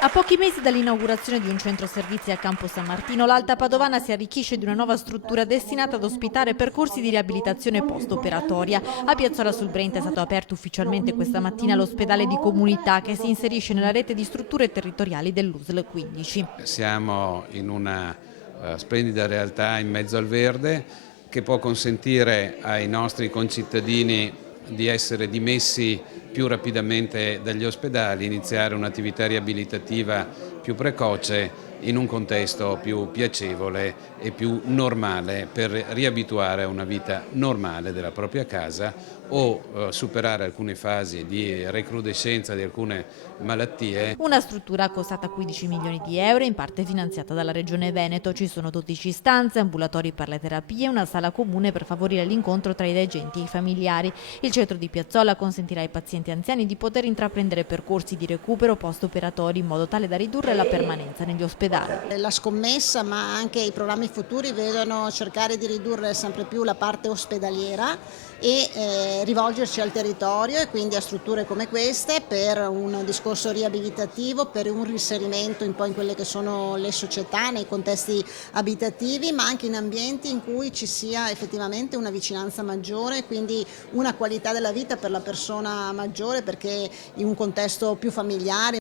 A pochi mesi dall'inaugurazione di un centro servizi a Campo San Martino, l'Alta Padovana si arricchisce di una nuova struttura destinata ad ospitare percorsi di riabilitazione post-operatoria. A Piazzola sul Brenta è stato aperto ufficialmente questa mattina l'ospedale di comunità che si inserisce nella rete di strutture territoriali dell'USL 15. Siamo in una splendida realtà in mezzo al verde che può consentire ai nostri concittadini di essere dimessi più rapidamente dagli ospedali, iniziare un'attività riabilitativa più precoce in un contesto più piacevole e più normale per riabituare a una vita normale della propria casa o superare alcune fasi di recrudescenza di alcune malattie. Una struttura costata 15 milioni di euro, in parte finanziata dalla Regione Veneto. Ci sono 12 stanze, ambulatori per le terapie e una sala comune per favorire l'incontro tra i reagenti e i familiari. Il centro di Piazzola consentirà ai pazienti anziani di poter intraprendere percorsi di recupero post-operatori in modo tale da ridurre la permanenza negli ospedali. La scommessa ma anche i programmi futuri vedono cercare di ridurre sempre più la parte ospedaliera e rivolgerci al territorio e quindi a strutture come queste per un discorso riabilitativo, per un reinserimento un po' in quelle che sono le società, nei contesti abitativi, ma anche in ambienti in cui ci sia effettivamente una vicinanza maggiore, quindi una qualità della vita per la persona maggiore, perché in un contesto più familiare.